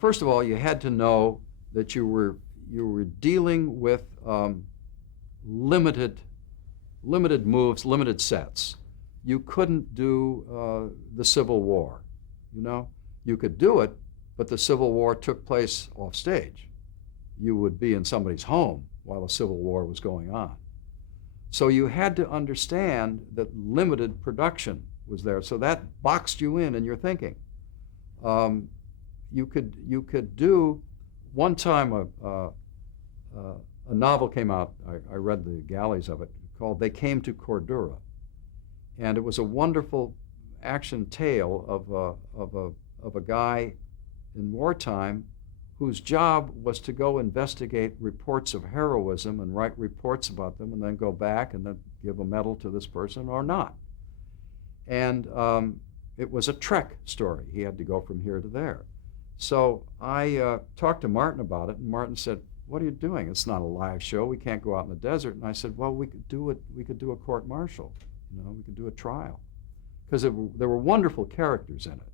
first of all, you had to know that you were dealing with limited moves, limited sets. You couldn't do the Civil War, you know. You could do it, but the Civil War took place off stage. You would be in somebody's home while the Civil War was going on. So you had to understand that limited production was there. So that boxed you in your thinking. You could do, one time a novel came out, I read the galleys of it, called They Came to Cordura. And it was a wonderful action tale of a guy in wartime whose job was to go investigate reports of heroism and write reports about them and then go back and then give a medal to this person or not. And it was a trek story. He had to go from here to there. So I talked to Martin about it, and Martin said, "What are you doing? It's not a live show. We can't go out in the desert." And I said, "Well, we could do it. We could do a court-martial. You know, we could do a trial, because there were wonderful characters in it."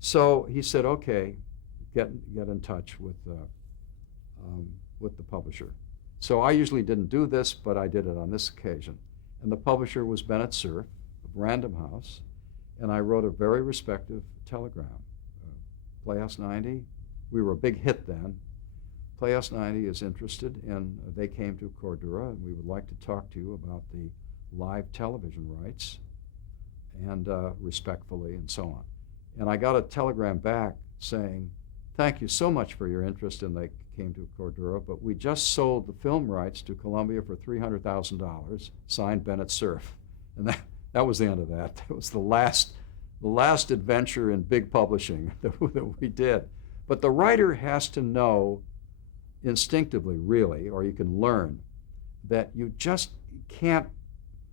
So he said, "Okay, get in touch with the publisher." So I usually didn't do this, but I did it on this occasion. And the publisher was Bennett Cerf of Random House, and I wrote a very respectful telegram. Playhouse 90, we were a big hit then. Playhouse 90 is interested, and They Came to Cordura, and we would like to talk to you about the live television rights, and respectfully, and so on. And I got a telegram back saying, "Thank you so much for your interest in They Came to Cordura, but we just sold the film rights to Columbia for $300,000, signed Bennett Cerf." And that was the end of that. That was the last adventure in big publishing that we did. But the writer has to know instinctively, really, or you can learn, that you just can't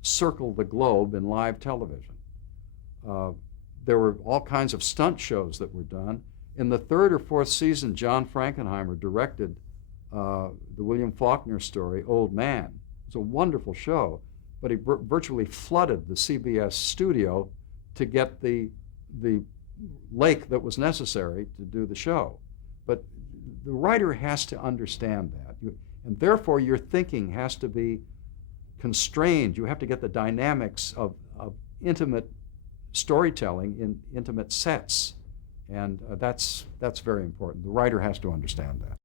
circle the globe in live television. There were all kinds of stunt shows that were done. In the third or fourth season, John Frankenheimer directed the William Faulkner story, Old Man. It was a wonderful show, but he virtually flooded the CBS studio to get the lake that was necessary to do the show. But the writer has to understand that, and therefore your thinking has to be constrained. You have to get the dynamics of intimate storytelling in intimate sets, and that's very important. The writer has to understand that.